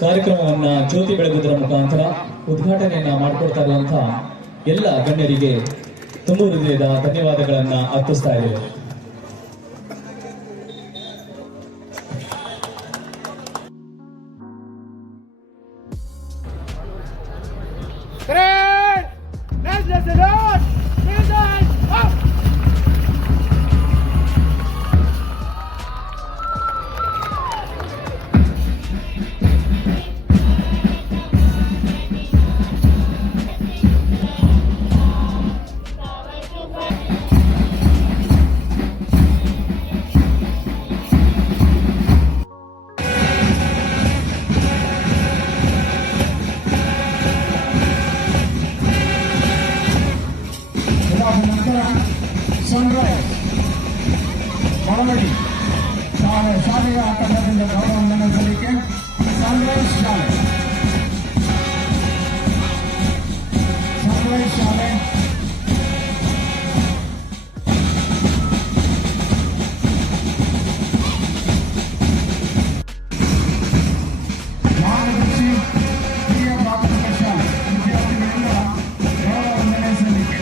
ಕಾರ್ಯಕ್ರಮವನ್ನ ಜ್ಯೋತಿ ಬೆಳಗುವುದರ ಮುಖಾಂತರ ಉದ್ಘಾಟನೆಯನ್ನ ಮಾಡಿಕೊಡ್ತಾ ಇರುವಂತಹ ಎಲ್ಲ ಗಣ್ಯರಿಗೆ ತುಂಬ ಹೃದಯದ ಧನ್ಯವಾದಗಳನ್ನ ಅರ್ಪಿಸ್ತಾ ಇದ್ದೇವೆ. ಸನ್ರೈಸ್ ಮಳವಳ್ಳಿ ಶಾಲೆಯ ತಂಡದಿಂದ ಗೌರವವನ್ನು ನಡೆಸಲಿಕ್ಕೆ ಸನ್ರೈಸ್ ಶಾಲೆ ಮಾರ್ಗದರ್ಶಿ ಹಿರಿಯ ಪ್ರಾಥಮಿಕ ಶಾಲೆ ವಿದ್ಯಾರ್ಥಿಗಳಿಂದ ಗೌರವವನ್ನು ನಡೆಸಲಿಕ್ಕೆ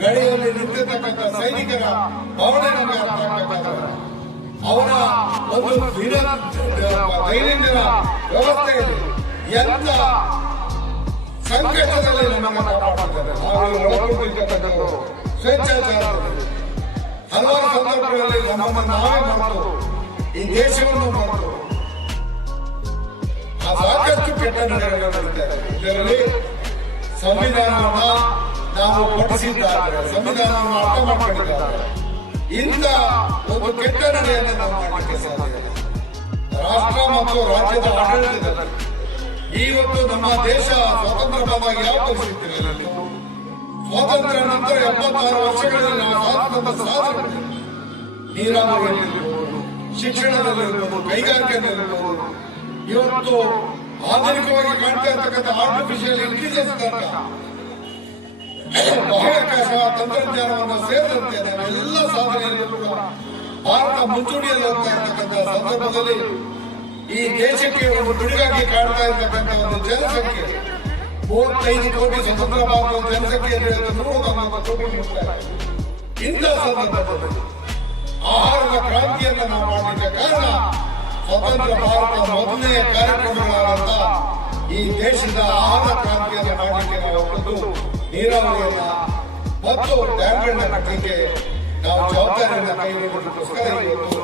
ಗಡಿಯಲ್ಲಿ ನಿಂತಿರ್ತಕ್ಕಂಥ ಸೈನಿಕರ ಭಾವನೆ ನಮಗೆ ಅರ್ಥ ಆಗಬೇಕಾದ್ರೆ ಅವರ ಒಂದು ದೈನಂದಿನ ವ್ಯವಸ್ಥೆಯಲ್ಲಿ ಎಂತ ಸಂಕಟದಲ್ಲಿ ನಮ್ಮನ್ನು ಕಾಪಾಡ್ತಾರೆ. ನಾವು ಒಳಗೊಂಡಿರ್ತಕ್ಕಂಥದ್ದು ಸ್ವೇಚ್ಛಾಚಾರದಲ್ಲಿ ಹಲವಾರು ಸಂದರ್ಭಗಳಲ್ಲಿ ನಮ್ಮನ್ನು ನಾವೇ ಮರೆತು ಈ ದೇಶವನ್ನು ಮರೆತು ಸಾಕಷ್ಟು ಕೆಟ್ಟ ನಡೆಗಳು ನಡೀತಾರೆ. ಇದರಲ್ಲಿ ಸಂವಿಧಾನವನ್ನ ನಾವು ಪಠಿಸಿದ್ದಾರೆ, ಸಂವಿಧಾನವನ್ನು ಅರ್ಥ ಮಾಡಿಕೊಂಡಿದ್ದಾರೆ. ಇಂಥ ಒಂದು ಕೆಟ್ಟ ನಡೆಯನ್ನು ನಾವು ಮಾಡಲಿಕ್ಕೆ ಸಾಧ್ಯ ಇಲ್ಲ. ರಾಷ್ಟ್ರ ಮತ್ತು ರಾಜ್ಯದ ಆಡಳಿತದಲ್ಲಿ ಇವತ್ತು ನಮ್ಮ ದೇಶ ಸ್ವತಂತ್ರ ಬಂದಾಗ ಯಾವ ಪರಿಸ್ಥಿತಿ ಇರಲಿಲ್ಲ. ಸ್ವಾತಂತ್ರ್ಯ ನಂತರ 76 ವರ್ಷಗಳಲ್ಲಿ ನಾವು ಸಾಧಿಸಿದಂತ ಸಾಧನೆ ನೀರಾವರಿಯಲ್ಲಿರ್ಬೋದು, ಶಿಕ್ಷಣದಲ್ಲಿರ್ಬೋದು, ಕೈಗಾರಿಕೆಯಲ್ಲಿರ್ಬೋದು, ಇವತ್ತು ಆಧುನಿಕವಾಗಿ ಕಾಣ್ತಾ ಇರ್ತಕ್ಕಂಥ ಆರ್ಟಿಫಿಷಿಯಲ್ ಇಂಟೆಲಿಜೆನ್ಸ್ ಬಾಹ್ಯಾಕಾಶ ತಂತ್ರಜ್ಞಾನವನ್ನು ಸೇರಿದಂತೆ ನಾವೆಲ್ಲ ಸಾಧನೆಯನ್ನು ಕೂಡ ಭಾರತ ಮುಂಚೂಣಿಯಲ್ಲಿ ಹೋಗ್ತಾ ಇರ್ತಕ್ಕಂಥ ಸಂದರ್ಭದಲ್ಲಿ ಈ ದೇಶಕ್ಕೆ ಒಂದು ಬಿಡುಗಾಗಿ ಕಾಡ್ತಾ ಇರ್ತಕ್ಕಂಥ ಒಂದು ಜನಸಂಖ್ಯೆ 35 ಕೋಟಿ ಸ್ವತಂತ್ರ ಭಾರತದ ಜನಸಂಖ್ಯೆ ಅಂತ ಹೇಳಿದ್ರೆ 140 ಕೋಟಿ ಮುಟ್ತಾರೆ. ಇಂಥ ಸಂದರ್ಭದಲ್ಲಿ ಆಹಾರದ ಕ್ರಾಂತಿಯನ್ನು ನಾವು ಮಾಡಲಿಕ್ಕೆ ಕಾರಣ ಸ್ವತಂತ್ರ ಭಾರತ ಮೊದಲನೆಯ ಕಾರ್ಯಕ್ರಮಗಳಾದಂತ ಈ ದೇಶದ ಆಹಾರ ಕ್ರಾಂತಿಯನ್ನು ಮಾಡಲಿಕ್ಕೆ ನಾವು ಒಂದು ನೀರಾವರಿಯನ್ನ ಮತ್ತು ಡ್ಯಾಮ್ಗಳನ್ನ ಕಟ್ಟಲಿಕ್ಕೆ ನಾವು ಜವಾಬ್ದಾರಿಯನ್ನ ಕೈಗೊಳ್ಳೋದಕ್ಕೋಸ್ಕರ ಇವತ್ತು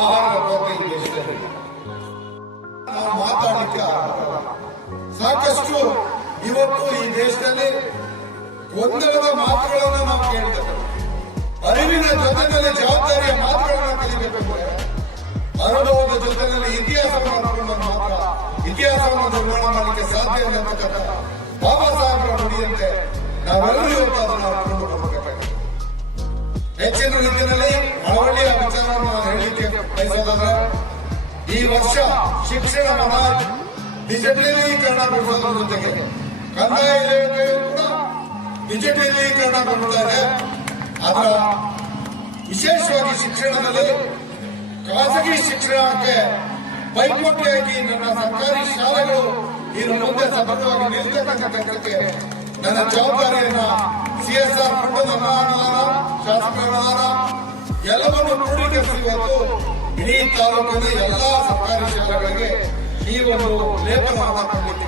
ಆಹಾರದ ಕೊರತೆ ಈ ದೇಶದಲ್ಲಿ ನಾವು ಮಾತಾಡಲಿಕ್ಕೆ ಸಾಕಷ್ಟು ಇವತ್ತು ಈ ದೇಶದಲ್ಲಿ ಗೊಂದಲದ ಮಾತುಗಳನ್ನು ನಾವು ಕೇಳಿದ್ದೇವೆ. ಅರಿವಿನ ಜೊತೆಯಲ್ಲಿ ಜವಾಬ್ದಾರಿಯ ಮಾತುಗಳನ್ನು ಕಲಿಬೇಕು. ಅನುಭವದ ಜೊತೆಯಲ್ಲಿ ಇತಿಹಾಸವನ್ನು ನೋಡಿಕೊಂಡು ಮಾತ್ರ ಇತಿಹಾಸವನ್ನು ನಿರ್ಮಾಣ ಮಾಡಲಿಕ್ಕೆ ಸಾಧ್ಯ ಅನ್ನತಕ್ಕಂಥ ಬಾಬಾ ಸಾಹೇಬರ ನುಡಿಯಂತೆ ನಾವೆಲ್ಲರೂ ಇವತ್ತು ಅದನ್ನು ಅರ್ಥಕೊಂಡು ಹೋಗಬೇಕಾಗಿದೆ. ಹೆಚ್ಚಿನ ರೀತಿಯಲ್ಲಿ ಅಳವಡಿಯ ವಿಚಾರವನ್ನು ನಾನು ಹೇಳಲಿಕ್ಕೆ ಬಯಸೋದಾದ್ರೆ ಈ ವರ್ಷ ಶಿಕ್ಷಣವನ್ನು ಡಿಜಿಟಲೀಕರಣಗೊಳಿಸೋದ್ರ ಜೊತೆಗೆ ಕಂದಾಯ ಇಲಾಖೆಯು ಕೂಡ ಡಿಜಿಟಲೀಕರಣಗೊಳ್ತಾ ಇದೆ. ಅದರ ವಿಶೇಷವಾಗಿ ಶಿಕ್ಷಣದಲ್ಲಿ ಖಾಸಗಿ ಶಿಕ್ಷಣಕ್ಕೆ ಪೈಪೋಟಿಯಾಗಿ ನನ್ನ ಸರ್ಕಾರಿ ಶಾಲೆಗಳು ಇನ್ನು ಮುಂದೆ ಸತತವಾಗಿ ನಿಲ್ತಕ್ಕಂಥಕ್ಕೆ ನನ್ನ ಜವಾಬ್ದಾರಿಯನ್ನ CSR ಫಂಡ್ ಅನುದಾನ ಶಾಸಕರ ಅನುದಾನ ಎಲ್ಲವನ್ನು ಕ್ರೋಢೀಕರಿಸಿ ಇವತ್ತು ಇಡೀ ತಾಲೂಕಿನ ಎಲ್ಲಾ ಸರ್ಕಾರಿ ಶಾಲೆಗಳಿಗೆ ಈ ಒಂದು ಲೇಪನವನ್ನು ಕೊಡಲಿಕ್ಕೆ